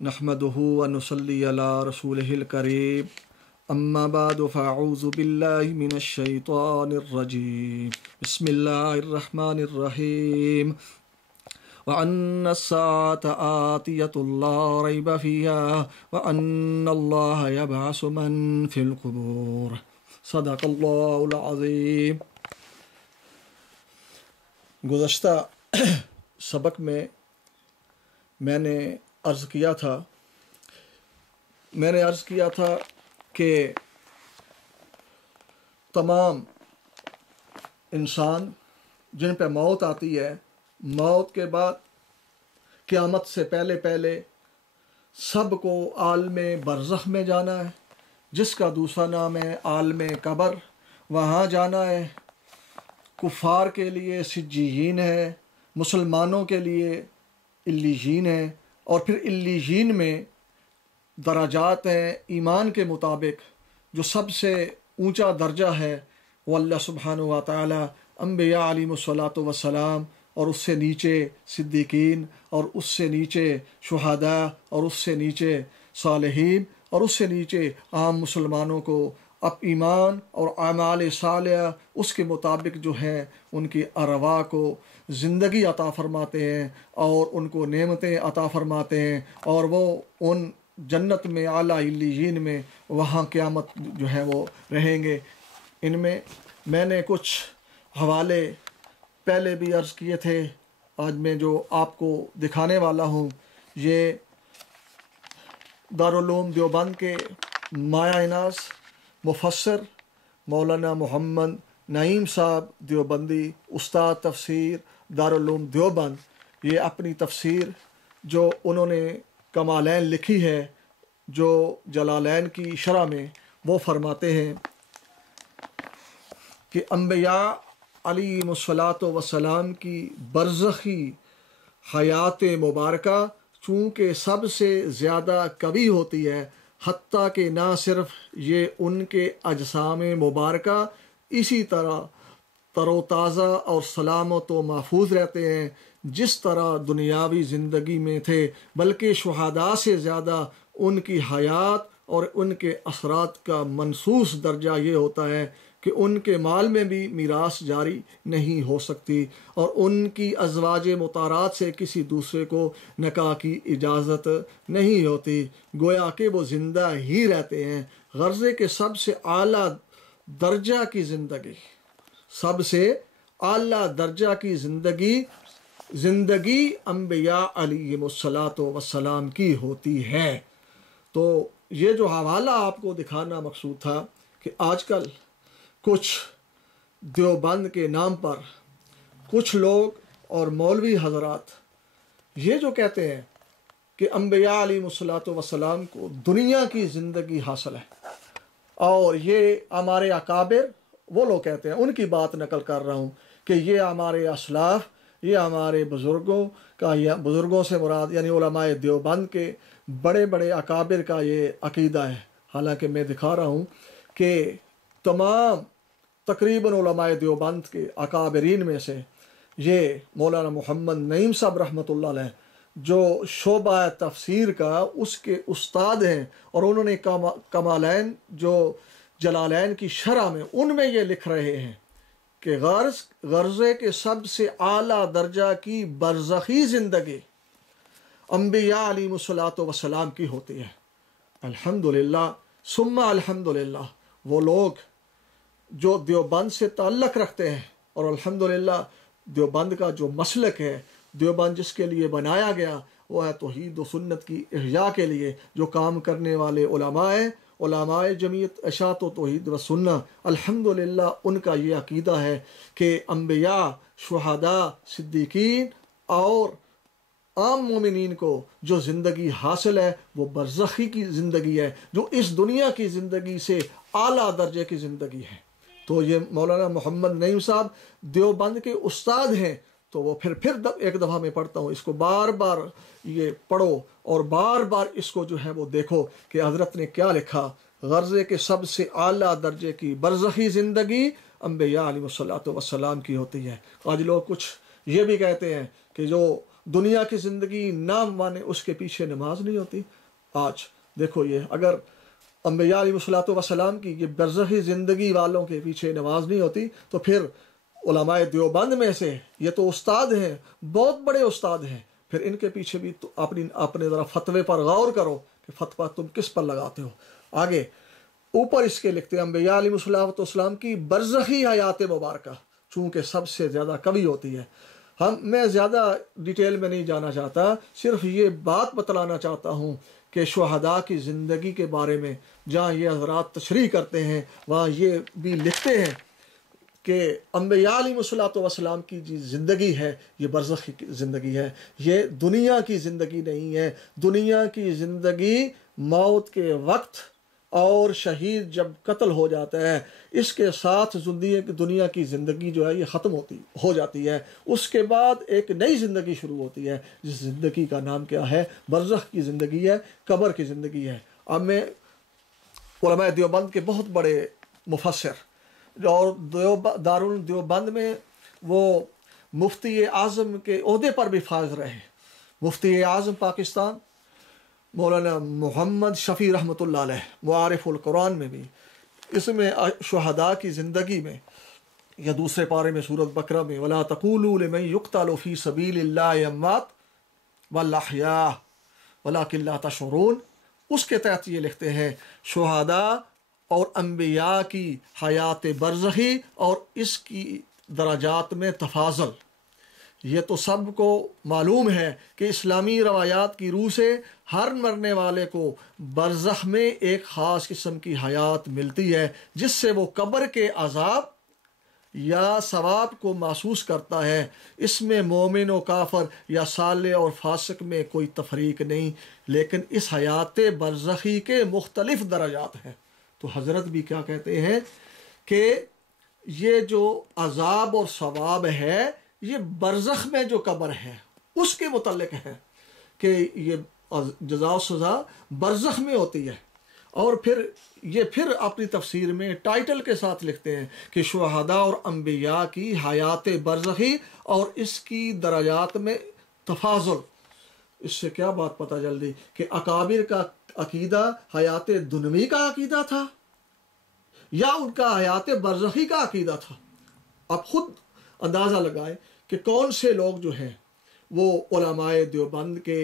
नहमदुहु व नुसल्ली अला रसूलिहिल करीम अम्मा बाद फ़अऊज़ु बिल्लाहि मिनश शैतानिर रजीम बिस्मिल्लाहिर रहमानिर रहीम व अन्नस्साअता आतियतुन ला रैब फ़ीहा व अन्नल्लाह यबअसु मन फ़िल क़ुबूर सदक़ल्लाहुल अज़ीम। गुज़श्ता सबक में मैंने अर्ज़ किया था कि तमाम इंसान जिन पे मौत आती है, मौत के बाद क़यामत से पहले पहले सबको आलमे बरज़ख में जाना है, जिसका दूसरा नाम है आलमे कब्र। वहाँ जाना है। कुफ़ार के लिए सिज्जीन है, मुसलमानों के लिए इल्लीजीन है, और फिर इल्लीजीन में दराजात हैं। ईमान के मुताबिक जो सबसे ऊंचा दर्जा है वो अल्लाह सुब्हानहु व तआला अंबिया अलैहिमुस्सलातु वस्सलाम, और उससे नीचे सिद्दीकीन, और उससे नीचे शुहदा, और उससे नीचे सालिहीन, और उससे नीचे आम मुसलमानों को अब ईमान और आमाल सालिहा उसके मुताबिक जो है उनकी अरवा को ज़िंदगी अता फ़रमाते हैं और उनको नेमतें अता फ़रमाते हैं, और वो उन जन्नत में आला इल्लीयीन में वहाँ क़यामत जो है वो रहेंगे। इनमें मैंने कुछ हवाले पहले भी अर्ज़ किए थे। आज मैं जो आपको दिखाने वाला हूँ ये दारुल उलूम देवबंद के माया-ए-नाज़ मुफस्सिर मौलाना मोहम्मद नईम साहब देवबंदी, उस्ताद तफसीर दारुल उलूम देवबंद, ये अपनी तफसीर जो उन्होंने कमालैन लिखी है, जो जलालैन की शरह में, वो फरमाते हैं कि अंबिया अलैहिमुस्सलातु वस्सलाम की बरज़खी हयात मुबारका चूँकि सबसे ज़्यादा कवी होती है, हत्ता कि ना सिर्फ ये उनके अजसाम मुबारका इसी तरह तरोताज़ा और सलामत व महफूज रहते हैं जिस तरह दुनियावी ज़िंदगी में थे, बल्कि शुहदा से ज़्यादा उनकी हयात और उनके असरात का मनसूस दर्जा ये होता है कि उनके माल में भी मीरास जारी नहीं हो सकती, और उनकी अज़वाज मुतारात से किसी दूसरे को निकाह की इजाज़त नहीं होती, गोया कि वो ज़िंदा ही रहते हैं। ग़र्ज़े के सबसे आला दर्जा की ज़िंदगी, सबसे आला दर्जा की ज़िंदगी अंबिया अलैहिमुस्सलातु वस्सलाम की होती है। तो ये जो हवाला आपको दिखाना मकसूद था कि आजकल कुछ देवबंद के नाम पर कुछ लोग और मौलवी हज़रात ये जो कहते हैं कि अंबिया अलैहिमुस्सलातु वस्सलाम को दुनिया की ज़िंदगी हासिल है, और ये हमारे अकाबिर, वो लोग कहते हैं, उनकी बात नकल कर रहा हूँ कि ये हमारे असलाफ, ये हमारे बुज़ुर्गों का, या बुज़ुर्गों से मुराद यानी उलमाए देवबंद के बड़े बड़े अकाबिर का ये अकीदा है। हालांकि मैं दिखा रहा हूँ कि तमाम तकरीबन उलमाए देवबंद के अकाबरीन में से ये मौलाना मोहम्मद नईम साहब रहमतुल्लाह अलैह जो शोबा तफसीर का उसके उस्ताद हैं, और उन्होंने कमालैन जो जलालैन की शरह में उनमें ये लिख रहे हैं कि ग़र्ज़े के सबसे आला दर्जा की बरज़खी ज़िंदगी अंबिया अलैहिमुस्सलातु वस्सलाम की होती है। अल्हम्दुलिल्लाह सुम्मा अल्हम्दुलिल्लाह वो लोग जो देवबंद से ताल्लुक़ रखते हैं, और अल्हम्दुलिल्लाह देवबंद का जो मसलक है, देवबंद जिसके लिए बनाया गया वो है तौहीद व सुन्नत की इहया के लिए जो काम करने वाले उलमाए जमीयत इशाअत व तौहीद व सुन्नत, अल्हम्दुलिल्लाह उनका ये अकीदा है कि अंबिया, शुहदा, सिद्दीकीन और आम मोमिनीन को जो ज़िंदगी हासिल है वो बरज़खी की ज़िंदगी है, जो इस दुनिया की ज़िंदगी से आला दर्जे की ज़िंदगी है। तो ये मौलाना मोहम्मद नईम साहब देवबंद के उस्ताद हैं, तो वो फिर एक दफ़ा मैं पढ़ता हूँ, इसको बार बार ये पढ़ो और बार बार इसको जो है वो देखो कि हज़रत ने क्या लिखा। ग़र्ज़े के सबसे आला दर्जे की बरज़खी ज़िंदगी अंबिया अलैहिमुस्सलातु वस्सलाम की होती है। आज लोग कुछ ये भी कहते हैं कि जो دنیا کی زندگی نہ مانے اس کے پیچھے نماز نہیں ہوتی۔ آج دیکھو یہ اگر انبیاء علیہ الصلوۃ والسلام کی یہ برزخی زندگی والوں کے پیچھے نماز نہیں ہوتی تو پھر علماء دیوبند میں سے یہ تو استاد ہیں، بہت بڑے استاد ہیں، پھر ان کے پیچھے بھی تو اپنے ذرا فتوے پر غور کرو کہ فتویٰ تم کس پر لگاتے ہو۔ آگے اوپر اس کے لکھتے ہیں انبیاء علیہ الصلوۃ والسلام کی برزخی حیات مبارکہ چونکہ سب سے زیادہ کبھی ہوتی ہے۔ میں زیادہ ڈیٹیل میں نہیں جانا چاہتا، صرف یہ بات بتلانا چاہتا ہوں کہ شہداء کی زندگی کے بارے میں جہاں یہ حضرات تشریح کرتے ہیں وہاں یہ بھی لکھتے ہیں کہ انبیاء علیہ الصلوۃ والسلام کی جو زندگی ہے یہ برزخی کی زندگی ہے، یہ دنیا کی زندگی نہیں ہے۔ دنیا کی زندگی موت کے وقت اور شہید جب قتل ہو جاتا ہے اس کے ساتھ دنیا کی زندگی جو ہے یہ ختم ہو جاتی ہے، اس کے بعد ایک نئی زندگی شروع ہوتی ہے جس زندگی کا نام کیا ہے؟ برزخ کی زندگی ہے، قبر کی زندگی ہے۔ اب میں علماء دیوبند کے بہت بڑے مفسر اور دارالدیوبند میں وہ مفتی اعظم کے عہدے پر بھی فائز رہے، مفتی اعظم پاکستان مولانا محمد شفیع رحمۃ اللہ علیہ معارف القرآن میں بھی اس میں شہداء کی زندگی میں یا دوسرے پارے میں سورۃ بقرہ میں وَلَا تَقُولُوا لِمَن يُقْتَلُ فِي سَبِيلِ اللَّهِ أَمْوَاتٌ بَلْ أَحْيَاءٌ وَلَٰكِن لَا تَشْعُرُونَ، اس کے تحت یہ لکھتے ہیں شہداء اور انبیاء کی حیات برزخی اور اس کی درجات میں تفاضل، یہ تو سب کو معلوم ہے کہ اسلامی روایات کی روح سے ہر مرنے والے کو برزخ میں ایک خاص قسم کی حیات ملتی ہے جس سے وہ قبر کے عذاب یا ثواب کو محسوس کرتا ہے۔ اس میں مومن و کافر یا صالح اور فاسق میں کوئی تفریق نہیں، لیکن اس حیات برزخی کے مختلف درجات ہیں۔ تو حضرت بھی کیا کہتے ہیں کہ یہ جو عذاب اور ثواب ہے یہ برزخ میں جو قبر ہے اس کے متعلق ہے کہ یہ جزا و سزا برزخ میں ہوتی ہے۔ اور پھر اپنی تفسیر میں ٹائٹل کے ساتھ لکھتے ہیں کہ شہداء اور انبیاء کی حیات برزخی اور اس کی درجات میں تفاضل۔ اس سے کیا بات پتہ چل دی کہ اکابر کا عقیدہ حیات دنوی کا عقیدہ تھا یا ان کا حیات برزخی کا عقیدہ تھا؟ آپ خود اندازہ لگائیں کہ کون سے لوگ جو ہیں وہ علماء دیوبند کے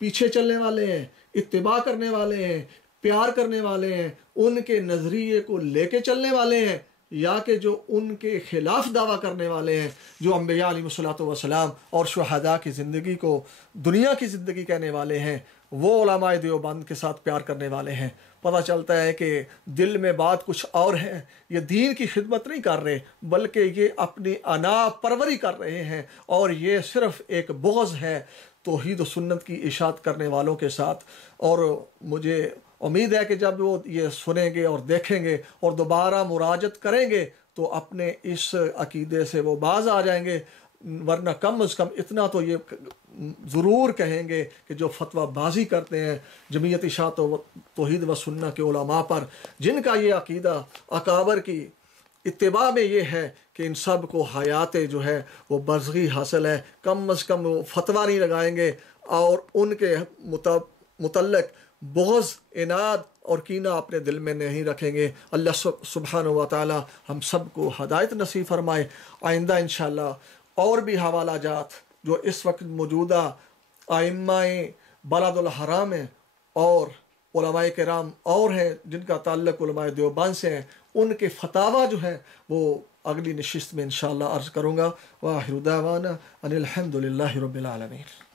پیچھے چلنے والے ہیں، اتباع کرنے والے ہیں، پیار کرنے والے ہیں، ان کے نظریے کو لے کے چلنے والے ہیں، یا کہ جو ان کے خلاف دعویٰ کرنے والے ہیں، جو انبیاء علیہ الصلوۃ والسلام اور شہداء کی زندگی کو دنیا کی زندگی کہنے والے ہیں، وہ علماء دیوبند کے ساتھ پیار کرنے والے ہیں۔ پتہ چلتا ہے کہ دل میں بات کچھ اور ہے، یہ دین کی خدمت نہیں کر رہے بلکہ یہ اپنی انا پروری کر رہے ہیں، اور یہ صرف ایک بغض ہے توحید و سنت کی اشاعت کرنے والوں کے ساتھ۔ اور مجھے امید ہے کہ جب وہ یہ سنیں گے اور دیکھیں گے اور دوبارہ مراجعت کریں گے تو اپنے اس عقیدے سے وہ باز آ جائیں گے، ورنہ کم از کم اتنا تو یہ ضرور کہیں گے کہ جو فتویٰ بازی کرتے ہیں جمعیت اشاعت و توحید و سنت کے علماء پر، جن کا یہ عقیدہ اکابر کی اتباع میں یہ ہے کہ ان سب کو حیات جو ہے وہ برزخی حاصل ہے، کم از کم وہ فتویٰ نہیں لگائیں گے اور ان کے متعلق بغض، عناد اور کینہ اپنے دل میں نہیں رکھیں گے۔ اللہ سبحانہ و تعالی ہم سب کو ہدایت نصیب فرمائے۔ آئندہ انشاءاللہ اور بھی حوالہ جات جو اس وقت موجودہ ائمہ بلد الحرام ہیں اور علماء کرام اور ہیں جن کا تعلق علماء دیوبند سے ہیں، ان کے فتاویٰ جو ہیں وہ اگلی نشست میں انشاءاللہ عرض کروں گا۔ وآخر دعوانا ان الحمد للہ رب العالمین۔